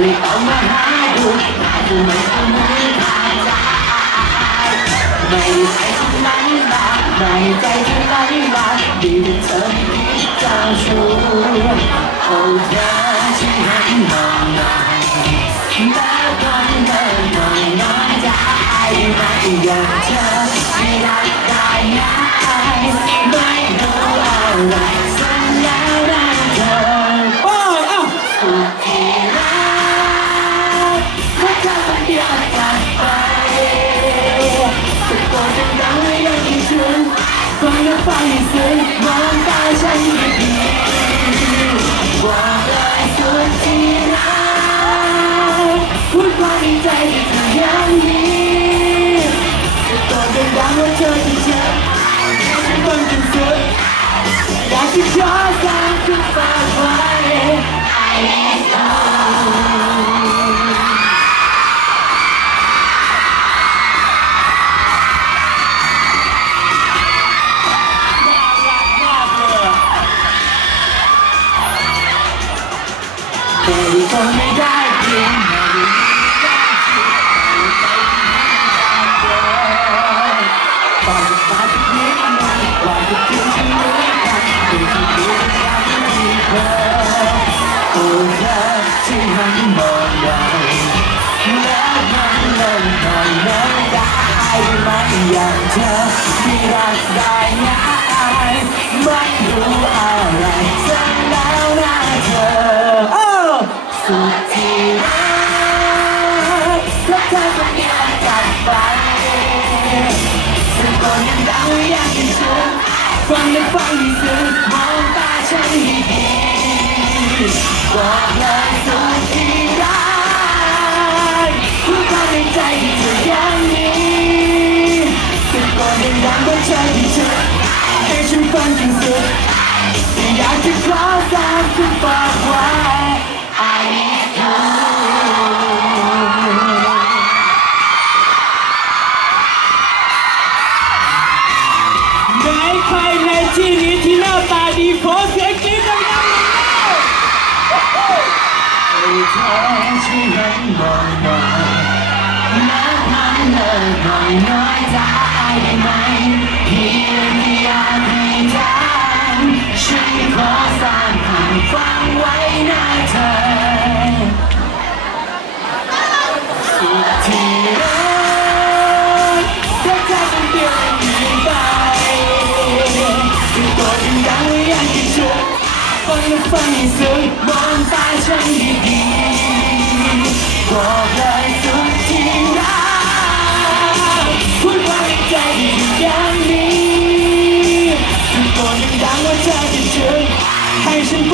เลยต้องมาหาดูหาดูไม่เอามือขาดใจไม่ใจฉันไหลมาไม่ใจฉันไหลมาดีแต่เธอไม่เจ้าชู้โอ้เธอฉันเห็นมองหน้าแล้วก็เดินมองน้อยใจไม่อยางเธอไม่รักได้ง่ายไม่รู้อะไรสักแล้ว แต่ก็ไสุดที่รักรักเธอคนเดียวจากไปซึ่งก็ยังดังอยากจะชูฟังและฟังให้ซึ้งมองตาฉันให้ดีบอกเลยสุดที่รักพูดความในใจที่เธอยังมีซึ่งก็ยังดังว่าเธอที่เธอให้ฉันฟังจนสุดอยากจะขอสามคุณฝา ให้เธอช่วยหน่อยหน่อยนะพันเลยหน่อยน้อยได้ไหมเพียงอยากให้จำฉันขอสร้างคำฟัง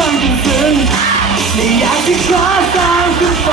ในเป็นซึ้งและอยากจะขอสร้างขึ้นไป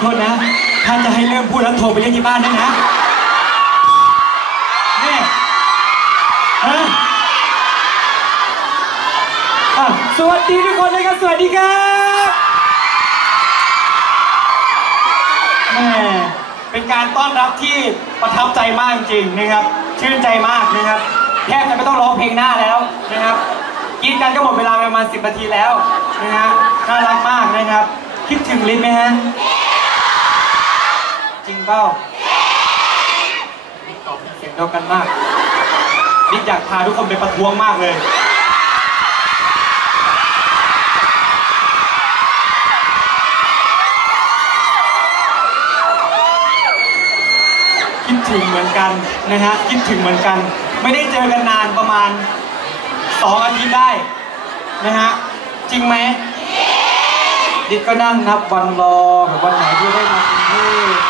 โทษนะท่านจะให้เริ่มพูดแล้วโทรไปเรียกที่บ้านได้นะนี่เออะสวัสดีทุกคนนะครับ สวัสดีครับแม่เป็นการต้อนรับที่ประทับใจมากจริงนะครับ ชื่นใจมากนะครับ แทบจะไม่ต้องร้องเพลงหน้าแล้วนะครับกินกันก็หมดเวลาประมาณ 10 นาทีแล้วนะฮะน่ารักมากนะครับ คิดถึงลิศไหมฮะ เปล่าตอบเป็นเสียงเดียวกันมากนิดอยากพาทุกคนไปประท้วงมากเลยคิดถึงเหมือนกันนะฮะคิดถึงเหมือนกัน ไม่ได้เจอกันนานประมาณสองอาทิตย์ได้นะฮะจริงไหมดิดก็นั่งนับวันรอแบบวันไหนที่ได้มากรุงเทพ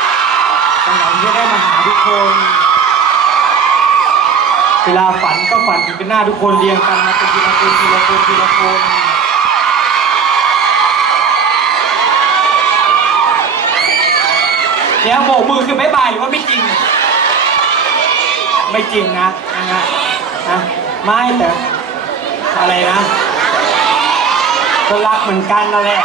วันไหนที่ได้มาหาทุกคน เวลาฝันก็ฝันถึงเป็นหน้าทุกคนเรียงกันมาเป็นทีละคนทีละคนทีละคนเดี๋ยโบกมือคือบ๊ายบายหรือว่าไม่จริง ไม่จริงนะนะฮะนะไม่แต่อะไรนะก็รักเหมือนกันนั่นแหละ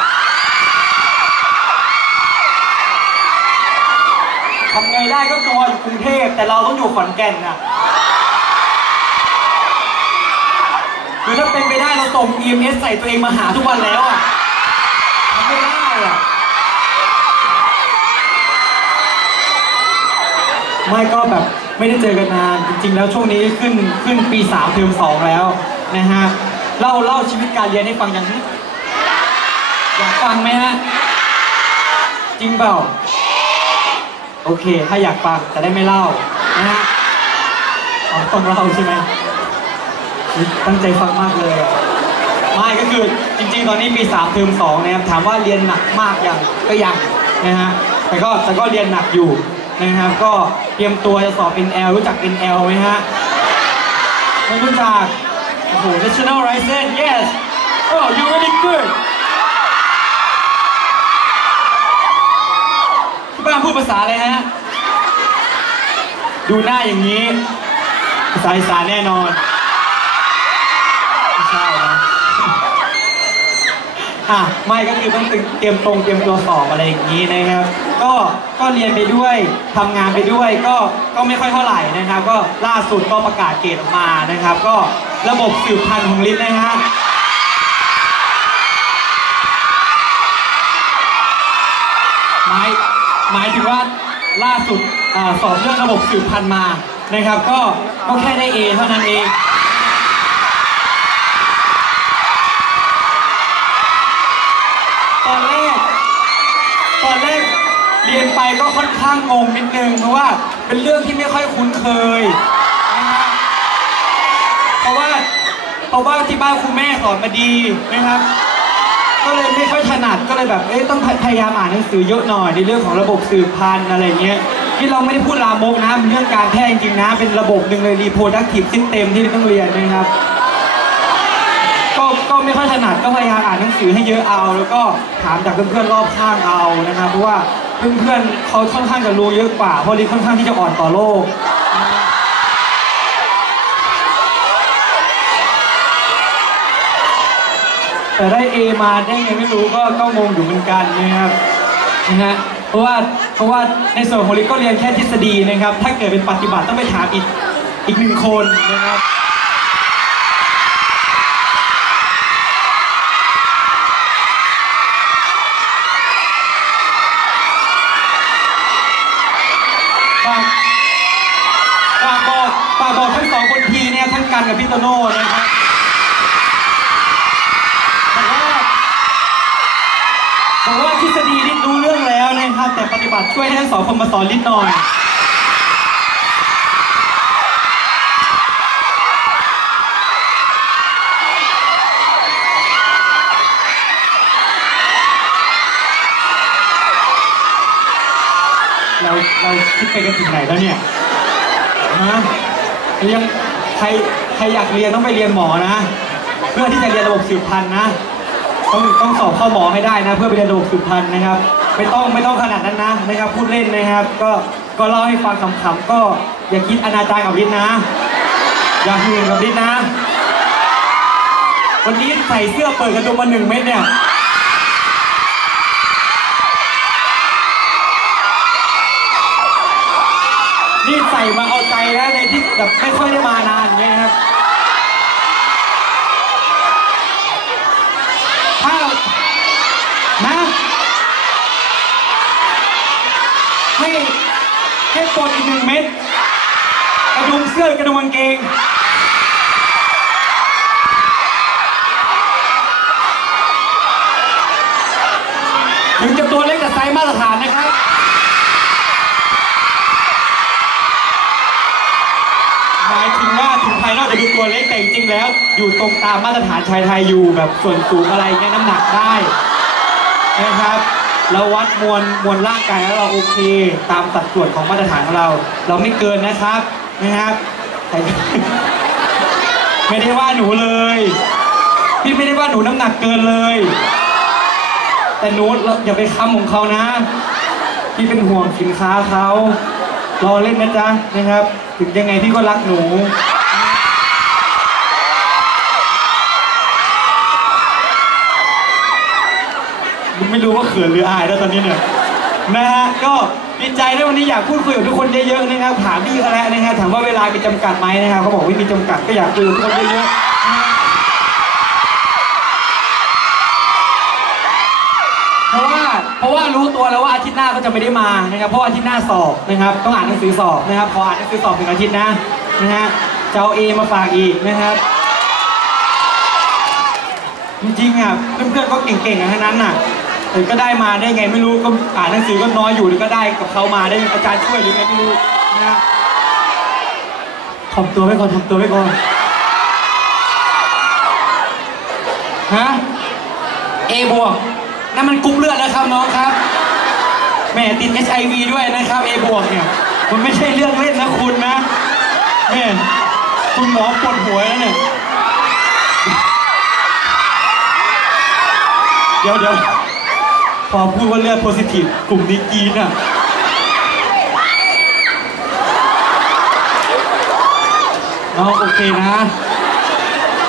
ทำไงได้ก็ตัวอยู่กรุงเทพแต่เราต้องอยู่ขอนแก่นน่ะคือถ้าเป็นไปได้เราส่ง EMS ใส่ตัวเองมาหาทุกวันแล้วอะทำไม่ได้อะไม่ก็แบบไม่ได้เจอกันนานจริง ๆ แล้วช่วงนี้ขึ้นขึ้นปี3เทอม2แล้วนะฮะเล่าเล่าชีวิตการเรียนให้ฟังอย่างนี้อยากฟังไหมฮะ จริงเปล่า โอเค ถ้าอยากฟังแต่ได้ไม่เล่านะฮะต้องเล่าใช่ไหมตั้งใจฟังมากเลยอะไม่ก็คือจริง ๆ ตอนนี้ปี3เทอม2นะครับถามว่าเรียนหนักมากยังก็ยังนะฮะแต่ก็แต่ก็เรียนหนักอยู่นะครับ ก็เตรียมตัวจะสอบ NL รู้จัก NL ไหมฮะไม่รู้จักโอ้โห National License yes oh you very good ที่บ้าพูดภาษาอะไรฮะ ดูหน้าอย่างนี้ ภาษาอีสานแน่นอนไม่ใช่นะอะไม่ก็คือต้องเตรียมตรงเตรียมตัวสอบอะไรอย่างนี้นะครับ ก็ก็เรียนไปด้วยทำงานไปด้วยก็ก็ไม่ค่อยเท่าไหร่นะครับ ก็ล่าสุดก็ประกาศเกรดออกมานะครับ ก็ระบบสืบพันธุ์ของลิ้นะฮะหมาย หมายถึงว่าล่าสุดอาสอบเรื่องระบบสืบพันธุ์มานะครับ ก็ก็แค่ได้ A เท่านั้นเอง ตอนแรก ตอนแรกเรียนไปก็ค่อนข้างงงนิดนึง เพราะว่าเป็นเรื่องที่ไม่ค่อยคุ้นเคยนะฮะเพราะว่าเพราะว่าที่บ้านคุณแม่สอนมาดีนะครับ ก็เลยไม่ค่อยถนัดก็เลยแบบเอ๊ะต้องพยายามอ่านหนังสือเยอะหน่อยในเรื่องของระบบสืบพันธุ์อะไรเงี้ยที่เราไม่ได้พูดลามกนะเป็นเรื่องการแพทย์จริงๆนะ เป็นระบบหนึ่งเลย reproductive system ที่ต้องเรียนนะครับก็ก็ไม่ค่อยถนัดก็พยายามอ่านหนังสือให้เยอะเอา แล้วก็ถามจากเพื่อนๆรอบข้างเอานะครับเพราะว่าเพื่อนๆเขาค่อนข้างจะรู้เยอะกว่าเพราะลิค่อนข้างที่จะอ่อนต่อโลก แต่ได้ A มาได้ไงไม่รู้ก็ก็งงอยู่เหมือนกันนะครับนะฮะเพราะว่าเพราะว่าในส่วนของลิก็เรียนแค่ทฤษฎีนะครับ ถ้าเกิดเป็นปฏิบัติต้องไปถามอีกอีกหนึ่งคนนะครับฝากฝากบอกฝากบอกทั้งสองคนทีเนี่ยทั้งกันกับพี่โตโน่ ปฏิบัติช่วยให้ทั้งสองคนมาสอนนิดหน่อย เราเราคิดไปกันถึงไหนแล้วเนี่ยฮะยังใครใครอยากเรียนต้องไปเรียนหมอนะ เพื่อที่จะเรียนระบบสืบพันธุ์นะ ต้องต้องสอบเข้าหมอให้ได้นะ เพื่อไปเรียนระบบสืบพันธุ์นะครับ ไม่ต้องไม่ต้องขนาดนั้นนะนะครับพูดเล่นนะครับ ก็ก็เล่าให้ฟังขำๆก็อย่าคิดอนาจารกับลิ้นะ อย่าหืนกับลิ้นนะ วันนี้ใส่เสื้อเปิดกระดุมมาหนึ่งเม็ดเนี่ยนี่ใส่มาเอาใจแล้วในที่แบบไม่ค่อยได้มานานอย่างเงี้ยนะครับ ถ้านะ ให้ให้กดอีกหนึ่งเม็ดกระดุมเสื้อกระดุมกางเกงถึงจะตัวเล็กแต่ไซส์มาตรฐานนะครับหมายถึงว่าถึงภายนอกจะดูตัวเล็กแต่จริงๆแล้ว อยู่ตรงตามมาตรฐานชายไทยอยู่แบบส่วนสูงอะไรเงี้ยน้ำหนักได้นะครับ เราวัดมวลมวลร่างกายแล้วเราโอเค ตามสัดส่วนของมาตรฐานของเรา เราไม่เกินนะครับนะครับ ไม่ได้ว่าหนูเลย พี่ไม่ได้ว่าหนูน้ำหนักเกินเลย แต่หนูอย่าไปค้ำของเขานะ พี่เป็นห่วงสินค้าเขารอเล่นนะจ๊ะนะครับ ถึงยังไงพี่ก็รักหนู ไม่รู้ว่าเขินหรืออายแล้วตอนนี้เนี่ยนะฮะก็ดีใจนะวันนี้อยากพูดคุยกับทุกคนเยอะๆนะครับถามพี่เขาแล้วนะฮะถามว่าเวลามีจำกัดไหมนะครับเขาบอกว่ามีจำกัดก็อยากคุยกับทุกคนเยอะๆนะฮะเพราะว่าเพราะว่ารู้ตัวแล้วว่าอาทิตย์หน้าก็จะไม่ได้มานะครับเพราะว่าอาทิตย์หน้าสอบนะครับ ต้องอ่านหนังสือสอบนะครับพออ่านหนังสือสอบถึงอาทิตย์นะนะฮะจะเอาเอมาฝากอีกนะครับจริงๆอะเพื่อนๆก็เก่งๆกันทั้งนั้นน่ะ แต่ก็ได้มาได้ไงไม่รู้ก็อ่านหนังสือก็น้อยอยู่หรือก็ได้กับเขามาได้อาจารย์ช่วยหรือไงไม่รู้นะฮะทำตัวไว้ก่อนทำตัวไว้ก่อนฮะเอบวกนั่นมันกรุ๊ปเลือดแล้วครับน้องครับแหม่ติด HIV ด้วยนะครับเอบวกเนี่ยมันไม่ใช่เรื่องเล่นนะคุณนะแม่คุณหมอปวดหัวแล้วเนี่ย เดี๋ยวเดี๋ยว พอพูดว่าเลือดโพซิทีฟกลุ่มนี้กรีดอะน้องโอเคนะ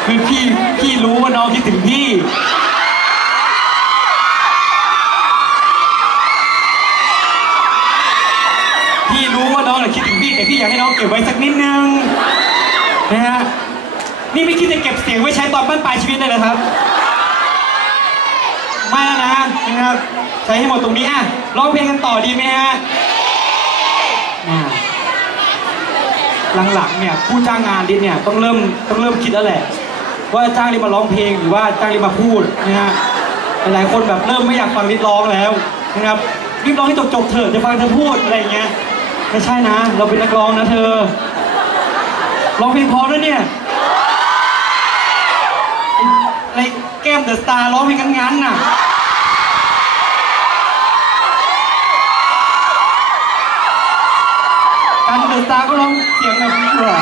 คือพี่พี่รู้ว่าน้องคิดถึงพี่พี่รู้ว่าน้องน่ะคิดถึงพี่แต่พี่อยากให้น้องเก็บไว้สักนิดนึงนะฮะนี่ไม่คิดจะเก็บเสียงไว้ใช้ตอนบ้านปลายชีวิตเลยเหรอครับ ไม่แล้วนะนะครับใช้ให้หมดตรงนี้อะร้องเพลงกันต่อดีไหมฮะหลังๆเนี่ยผู้จ้างงานดิเนี่ยต้องเริ่มต้องเริ่มคิดแล้วแหละ ว่าจ้างดิมาร้องเพลงหรือว่าจ้างดิมาพูดนะฮะหลายคนแบบเริ่มไม่อยากฟังดิร้องแล้วนะครับดิสร้องให้จบๆเถอะจะฟังเธอพูดอะไรเงี้ยไม่ใช่นะ เราเป็นนักร้องนะเธอร้องเพลงพอด้วยเนี่ยอะไร ก้มเดอะสตาร์ร้องเพลงงั้นๆน่ะกันเดอะสตาร์ก็ร้องเสียงแบบนี้ด้วย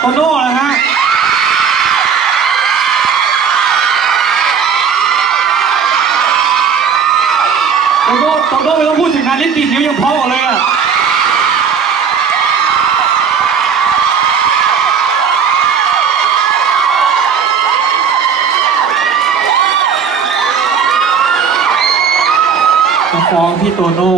โตโน่นะฮะโตโน่โตโน่ไม่ต้องพูดถึงงานลิ้ติดนิ้วยังเพราะกเลยอะ ฟ้องพี่โตโน่